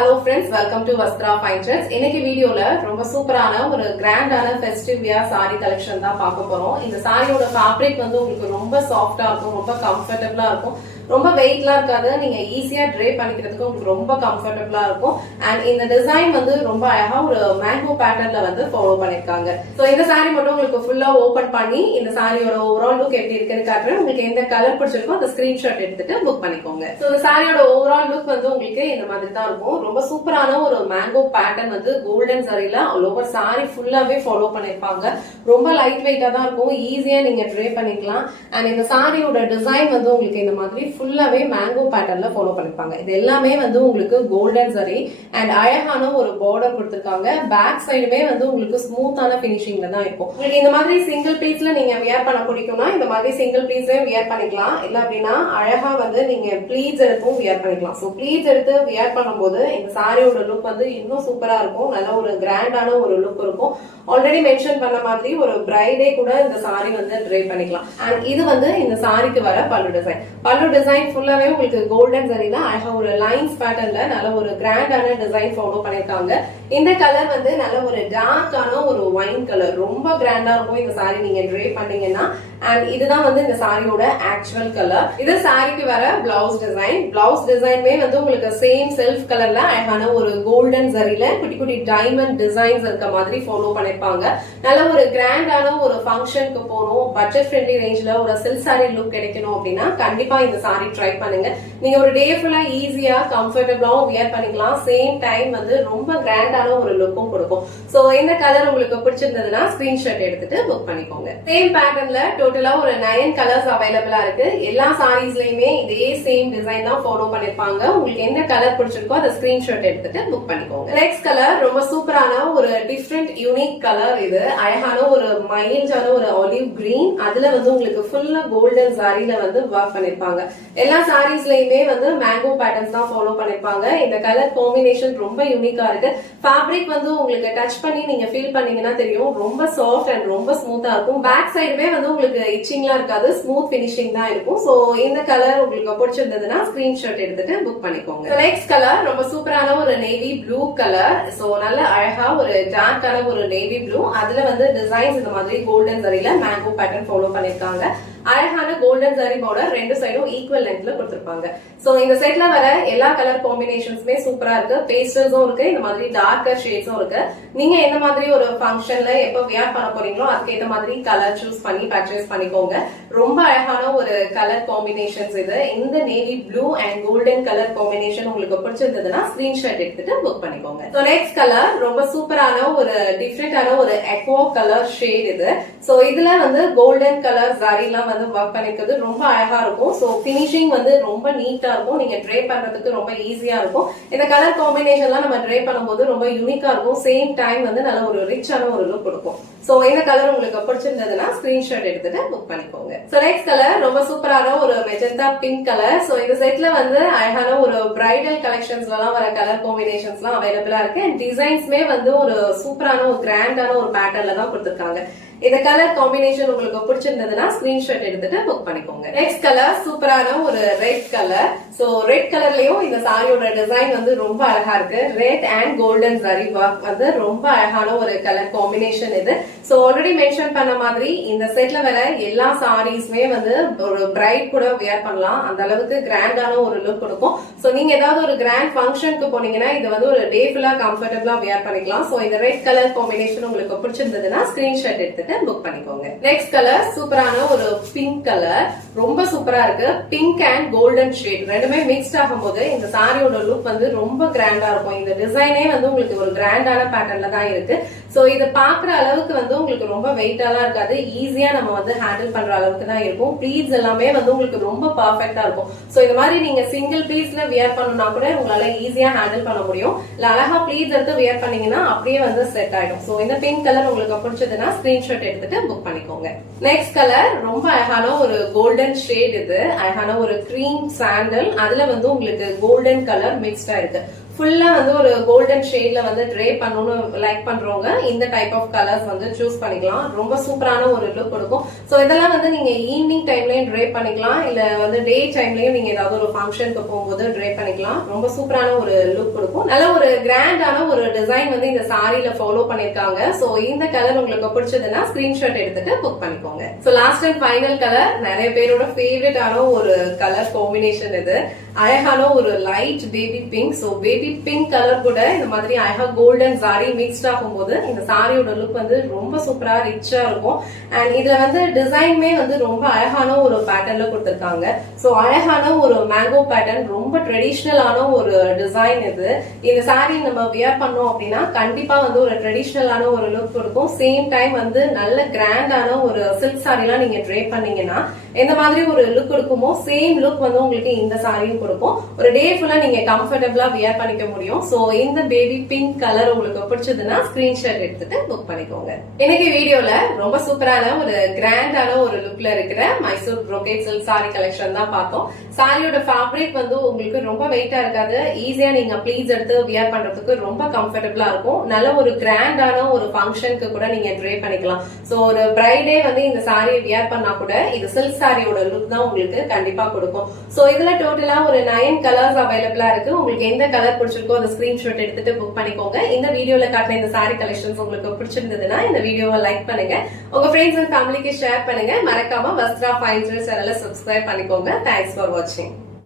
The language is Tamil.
Hello friends, welcome to Vastra Fine Trends. இன்னைக்கு வீடியோல ரொம்ப சூப்பரான ஒரு கிராண்டான ஃபெஸ்டிவ் வியர் saree கலெக்ஷன் தான் பார்க்க போறோம். இந்த சாரியோட ஃபேப்ரிக் வந்து உங்களுக்கு ரொம்ப சாஃப்ட்டா இருக்கும், ரொம்ப கம்ஃபர்ட்டபிளா இருக்கும், ரொம்ப வெயிட்லாம் இருக்காது. நீங்க ஈஸியா ட்ரே பண்ணிக்கிறதுக்கு உங்களுக்கு ரொம்ப கம்ஃபர்ட்டபிளா இருக்கும். அண்ட் இந்த டிசைன் வந்து ரொம்ப அழகா ஒரு மேங்கோ பேட்டர்ன்ல வந்து ஃபாலோ பண்ணிருக்காங்க. சோ இந்த saree மட்டும் உங்களுக்கு ஃபுல்லா ஓபன் பண்ணி இந்த சாரியோட ஓவரால் லுக் எப்படி இருக்குன்னு காட்டுறேன். உங்களுக்கு எந்த கலர் பிடிச்சிருக்கோ அந்த ஸ்கிரீன்ஷாட் எடுத்துட்டு புக் பண்ணிக்கோங்க. சோ இந்த சாரியோட ஓவரால் லுக் வந்து உங்களுக்கு இந்த மாதிரி தான் இருக்கும். ரொம்ப சூப்பரான ஒரு மேங்கோ பேட்டர்ன் வந்து கோல்டன் சாரில ஆல் ஓவர் சாரி ஃபுல்லாவே ஃபாலோ பண்ணிருப்பாங்க. ரொம்ப லைட் வெயிட்டா தான் இருக்கும், ஈஸியா நீங்க ட்ரே பண்ணிக்கலாம். அண்ட் இந்த சாரியோட டிசைன் வந்து உங்களுக்கு இந்த மாதிரி ஃபுல்லாவே மேங்கோ பேட்டர்ன்ல ஃபாலோ பண்ணிருப்பாங்க. இது எல்லாமே வந்து உங்களுக்கு கோல்டன் சாரி அண்ட் அழகான ஒரு பார்டர் கொடுத்திருக்காங்க. பேக் சைடுமே வந்து உங்களுக்கு ஸ்மூத்தான பினிஷிங்ல தான் இருக்கும். உங்களுக்கு இந்த மாதிரி சிங்கிள் பீஸ்ல நீங்க வியர் பண்ண பிடிக்கும்னா இந்த மாதிரி சிங்கிள் பீஸே வியர் பண்ணிக்கலாம். இல்ல அப்படின்னா அழகா வந்து நீங்க ப்ளீட்ஸ் எடுத்தும் வியர் பண்ணிக்கலாம். சோ ப்ளீட்ஸ் எடுத்து வியர் பண்ணும்போது இந்த சாரியோட லுக் வந்து இன்னும் சூப்பரா இருக்கும். நல்ல ஒரு கிராண்டான ஒரு லுக் இருக்கும். ஆல்ரெடி மென்ஷன் பண்ண மாதிரி ஒரு பிரைடே கூட இந்த சாரி வந்து ட்ரை பண்ணிக்கலாம். அண்ட் இது வந்து இந்த சாரிக்கு வர பல்லு டிசைன். பல்லு டிசைன் ஃபுல்லாவே உங்களுக்கு கோல்டன் சாரில அழகா ஒரு லைன்ஸ் பேட்டர்ன்ல நல்ல ஒரு கிராண்டான டிசைன் ஃபாலோ பண்ணிருக்காங்க. இந்த கலர் வந்து நல்ல ஒரு டார்க்கான ஒரு ஒயின் கலர், ரொம்ப கிராண்டா இருக்கும் இந்த சாரி நீங்க ட்ரை பண்ணீங்கன்னா. அண்ட் இதுதான் வந்து இந்த சாரியோட ஆக்சுவல் கலர். இது சாரிக்கு வர பிளவுஸ் டிசைன். பிளவுஸ் டிசைன்மே வந்து உங்களுக்கு சேம் செல்ஃப் கலர்ல அழகான ஒரு கோல்டன் சரியில குட்டி குட்டி டைமண்ட் டிசைன்ஸ் இருக்க மாதிரி ஃபாலோ பண்ணிருப்பாங்க. நல்ல ஒரு கிராண்டான ஒரு ஃபங்க்ஷனுக்கு போகணும், பட்ஜெட் ஃப்ரெண்ட்லி ரேஞ்ச்ல ஒரு சில்க் சாரி லுக் கிடைக்கணும் அப்படின்னா கண்டிப்பா இந்த சாரி ட்ரை பண்ணுங்க. நீங்க ஒரு டே ஃபுல்லா ஈஸியா கம்ஃபர்டபிளாவும் வியர் பண்ணிக்கலாம். சேம் டைம் வந்து ரொம்ப கிராண்டான ஒரு லுக்கும் கொடுக்கும். சோ இந்த கலர் உங்களுக்கு பிடிச்சிருந்ததுன்னா ஸ்கிரீன்ஷாட் எடுத்துட்டு புக் பண்ணிக்கோங்க. சேம் பேட்டர்ன்ல டோட்டலா ஒரு 9 கலர்ஸ் அவைலபிளா இருக்கு. எல்லா சாரீஸ்லயுமே இதே சேம் டிசைன் தான் ஃபாலோ பண்ணிருப்பாங்க. உங்களுக்கு எந்த கலர் பிடிச்சிருக்கோ அதை ஸ்கிரீன்ஷாட் எடுத்துட்டு புக் பண்ணிக்கோங்க. நெக்ஸ்ட் கலர் ரொம்ப சூப்பரான ஒரு டிஃப்ரெண்ட் யூனிக் கலர். இது அழகான ஒரு மைல்டான ஒரு ஆலிவ் கிரீன், அதுல வந்து உங்களுக்கு ஃபுல்லா கோல்டன் சாரில வந்து ஒர்க் பண்ணிருப்பாங்க. எல்லா சாரீஸ்லயுமே வந்து மேங்கோ பேட்டர்ன்ஸ் தான் ஃபாலோ பண்ணிருப்பாங்க. இந்த கலர் காம்பினேஷன் ரொம்ப யூனிக்கா இருக்கு. ஃபேப்ரிக் வந்து உங்களுக்கு டச் பண்ணி நீங்க ஃபீல் பண்ணீங்கன்னா தெரியும், ரொம்ப சாஃப்ட் அண்ட் ரொம்ப ஸ்மூத்தா இருக்கும். பேக் சைடுமே வந்து உங்களுக்கு இச்சிங்லாம் இருக்காது, ஸ்மூத் பினிஷிங் தான் இருக்கும். சோ இந்த கலர் உங்களுக்கு பிடிச்சிருந்ததுன்னா ஸ்கிரீன்ஷாட் எடுத்துட்டு புக் பண்ணிக்கோங்க. நெக்ஸ்ட் கலர் ரொம்ப சூப்பரான ஒரு நேவி ப்ளூ கலர். சோ நல்ல அழகா ஒரு டார்க்கான ஒரு நேவி ப்ளூ, அதுல வந்து டிசைன்ஸ் இந்த மாதிரி கோல்டன் சரியில மேங்கோ பேட்டர்ன் ஃபாலோ பண்ணிருக்காங்க. அழகான கோல்டன் சாரி பார்டர் ரெண்டு சைடும் ஈக்குவல் லென்த்ல கொடுத்திருப்பாங்க. சோ இந்த செட்ல வர எல்லா கலர் காம்பினேஷன்ஸ்மே சூப்பரா இருக்கு. பேஸ்டல்ஸும் இருக்கு, இந்த மாதிரி டார்க்கர் ஷேட்ஸும் இருக்கு. நீங்க எந்த மாதிரி ஒரு ஃபங்க்ஷன்ல எப்ப வியர் பண்ண போறீங்களோ அதுக்கு ஏத்த மாதிரி கலர் சூஸ் பண்ணி பர்ச்சேஸ் பண்ணிக்கோங்க. ரொம்ப அழகான ஒரு கலர் காம்பினேஷன்ஸ் இது. இந்த navy blue and golden colour combination உங்களுக்கு பிடிச்சிருந்ததுன்னா ஸ்கிரீன்ஷாட் எடுத்துட்டு புக் பண்ணிக்கோங்க. சோ நெக்ஸ்ட் கலர் ரொம்ப சூப்பரான ஒரு டிஃப்ரெண்டான ஒரு எக்வா கலர் ஷேட் இது. சோ இதுல வந்து கோல்டன் கலர் சாரிலாம் வந்து ஒர்க் பண்ணிக்கிறது ரொம்ப அழகா இருக்கும். சோ பினிஷிங் வந்து ரொம்ப நீட்டா இருக்கும், நீங்க ட்ரே பண்றதுக்கு ரொம்ப ஈஸியா இருக்கும். இந்த கலர் காம்பினேஷன்லாம் நம்ம ட்ரே பண்ணும்போது ரொம்ப யூனிக்கா இருக்கும். சேம் டைம் வந்து நல்ல ஒரு ரிச்சான ஒரு லுக் கொடுக்கும். சோ இந்த கலர் உங்களுக்கு பிடிச்சிருந்ததுன்னா ஸ்கிரீன்ஷாட் எடுத்துட்டு புக் பண்ணிக்கோங்க. சோ நெக்ஸ்ட் கலர் ரொம்ப சூப்பரான ஒரு மெஜந்தா பிங்க் கலர். சோ இந்த செட்ல வந்து அழகான ஒரு பிரைடல் கலெக்ஷன்ஸ்ல எல்லாம் வர கலர் காம்பினேஷன்ஸ் எல்லாம் அவைலபிளா இருக்கு. அண்ட் டிசைன்ஸ்மே வந்து ஒரு சூப்பரான ஒரு கிராண்டான ஒரு பேட்டர்ன்ல தான் கொடுத்திருக்காங்க. இந்த கலர் காம்பினேஷன் உங்களுக்கு பிடிச்சிருந்ததுன்னா ஸ்கிரீன்ஷாட் எடுத்துட்டு புக் பண்ணிக்கோங்க. நெக்ஸ்ட் கலர் சூப்பரான ஒரு ரெட் கலர். சோ ரெட் கலர்லயும் இந்த சாரியோட டிசைன் வந்து ரொம்ப அழகா இருக்கு. Red and golden sorry work வந்து ரொம்ப அழகான ஒரு கலர் காம்பினேஷன் இது. சோ ஆல்ரெடி மென்ஷன் பண்ண மாதிரி இந்த செட்ல வர எல்லா சாரீஸ்மே வந்து ஒரு பிரைட் கூட வியர் பண்ணலாம். அந்த அளவுக்கு கிராண்டான ஒரு லுக் கொடுக்கும். சோ நீங்க ஏதாவது ஒரு கிராண்ட் ஃபங்க்ஷனுக்கு போனீங்கன்னா இது வந்து ஒரு டே ஃபுல்லா கம்ஃபர்டபிளா வியர் பண்ணிக்கலாம். சோ இந்த ரெட் கலர் காம்பினேஷன் உங்களுக்கு பிடிச்சிருந்ததுன்னா ஸ்கிரீன்ஷாட் எடுத்துட்டு புக் பண்ணிக்கோங்க. நெக்ஸ்ட் கலர் சூப்பரான ஒரு பிங்க் கலர், ரொம்ப சூப்பரா இருக்கு. பிங்க் அண்ட் கோல்டன் ஷேட் ரெண்டுமே மிக்ஸ்ட் ஆகும்போது இந்த சாரியோட லுக் வந்து ரொம்ப கிராண்டா இருக்கும். இந்த டிசைனே வந்து உங்களுக்கு ஒரு கிராண்டான பேட்டர்ன்ல தான் இருக்கு. சோ இது பாக்குற அளவுக்கு வந்து உங்களுக்கு ரொம்ப வெயிட்டாலாம் இருக்காது, ஈஸியா நம்ம வந்து ஹேண்டில் பண்ற அளவுக்கு தான் இருக்கும். ப்ளீட்ஸ் எல்லாமே வந்து உங்களுக்கு ரொம்ப பர்ஃபெக்டா இருக்கும். சோ இந்த மாதிரி நீங்க சிங்கிள் பீஸ்ல வியர் பண்ணணும்னா கூட உங்களால ஈஸியா ஹேண்டில் பண்ண முடியும். இல்ல அழகா ப்ளீட்ஸ் எடுத்து வியர் பண்ணீங்கன்னா அப்படியே வந்து செட் ஆயிடும். சோ இந்த பிங்க் கலர் உங்களுக்கு பிடிச்சதுன்னா ஸ்கிரீன்ஷாட் எடுத்துட்டு புக் பண்ணிக்கோங்க. நெக்ஸ்ட் கலர் ரொம்ப அழகான ஒரு கோல்டன் ஷேட். இது அழகான ஒரு கிரீம் சாண்டல், அதுல வந்து உங்களுக்கு கோல்டன் கலர் மிக்ஸ்டா இருக்கு. ஃபுல்லா வந்து ஒரு கோல்டன் ஷேட்ல வந்து ட்ரே பண்ணணும்னு லைக் பண்றவங்க இந்த டைப் ஆஃப் கலர்ஸ் வந்து சூஸ் பண்ணிக்கலாம். ரொம்ப சூப்பரான ஒரு லுக் கொடுக்கும். சோ இதெல்லாம் வந்து நீங்க ஈவினிங் டைம்லயும் ட்ரே பண்ணிக்கலாம், இல்ல வந்து டே டைம்லயும் நீங்க ஏதாவது ஒரு ஃபங்க்ஷனுக்கு போகும்போது ட்ரே பண்ணிக்கலாம். ரொம்ப சூப்பரான ஒரு லுக் கொடுக்கும். நல்ல ஒரு கிராண்டான ஒரு டிசைன் வந்து இந்த சாரியில ஃபாலோ பண்ணிருக்காங்க. சோ இந்த கலர் உங்களுக்கு பிடிச்சதுன்னா ஸ்கிரீன்ஷாட் எடுத்துட்டு புக் பண்ணிக்கோங்க. So last and final colour நிறைய பேரோட ஃபேவரட்டான ஒரு கலர் காம்பினேஷன் இது. அழகான ஒரு light baby pink. So baby pink colour கூட இந்த மாதிரி அழகா கோல்டன் சாரி மிக்ஸ்ட் ஆகும்போது இந்த சாரியோட லுக் வந்து ரொம்ப சூப்பரா ரிச்சா இருக்கும். அண்ட் இதுல வந்து டிசைனுமே வந்து ரொம்ப அழகான ஒரு பேட்டர்ன்ல கொடுத்திருக்காங்க. சோ அழகான ஒரு மேங்கோ பேட்டர்ன், ரொம்ப ட்ரெடிஷ்னலான ஒரு டிசைன் இது. இந்த சாரி நம்ம வியர் பண்ணோம் அப்படின்னா கண்டிப்பா வந்து ஒரு ட்ரெடிஷ்னலான ஒரு லுக் இருக்கும். சேம் டைம் வந்து நல்ல கிராண்டான ஒரு சில்க் சாரி எல்லாம் நீங்க ட்ரே பண்ணீங்கன்னா எந்த மாதிரி ஒரு லுக் இருக்குமோ சேம் லுக் வந்து உங்களுக்கு இந்த சாரியும் கொடுக்கும். ஒரு டே ஃபுல்லா நீங்க கம்ஃபர்டபிளா வியர் பண்ணிக்க முடியும். சோ இந்த பேபி பிங்க் கலர் உங்களுக்கு பிடிச்சதுன்னா ஸ்கிரீன்ஷாட் எடுத்துட்டு புக் பண்ணிக்கோங்க. இன்னைக்கு வீடியோல ரொம்ப சூப்பரான ஒரு கிராண்டான ஒரு லுக்ல இருக்கிற Mysore brocade silk sorry collection தான் பார்த்தோம். சாரியோட ஃபேப்ரிக் வந்து உங்களுக்கு ரொம்ப வெயிட்டா இருக்காது. ஈஸியா நீங்க ப்ளீட்ஸ் எடுத்து வியர் பண்றதுக்கு ரொம்ப கம்ஃபர்டபிளா இருக்கும். நல்ல ஒரு கிராண்டான ஒரு ஃபங்க்ஷனுக்கு கூட நீங்க ட்ரே பண்ணிக்கலாம். சோ ஒரு பிரைடே வந்து இந்த சாரியை வியர் பண்ணா கூட இது சில்க் சாரியோட லுக் தான் உங்களுக்கு கண்டிப்பா கொடுக்கும். சோ இதுல டோட்டலா ஒரு 9 கலர்ஸ் அவைலபிளா இருக்கு. உங்களுக்கு எந்த கலர் பிடிச்சிருக்கோ அந்த ஸ்கிரீன்ஷாட் எடுத்துட்டு புக் பண்ணிக்கோங்க. இந்த வீடியோல காட்டின இந்த சாரி கலெக்ஷன்ஸ் உங்களுக்கு பிடிச்சிருந்ததுன்னா இந்த வீடியோவை லைக் பண்ணுங்க, உங்க ஃப்ரெண்ட்ஸ் அண்ட் ஃபேமிலிக்கு ஷேர் பண்ணுங்க. மறக்காம வஸ்த்ரா ஃபைன் ஜுவல்ஸ் சேனலை சப்ஸ்கிரைப் பண்ணிக்கோங்க. தேங்க்ஸ் ஃபார் வாட்சிங்.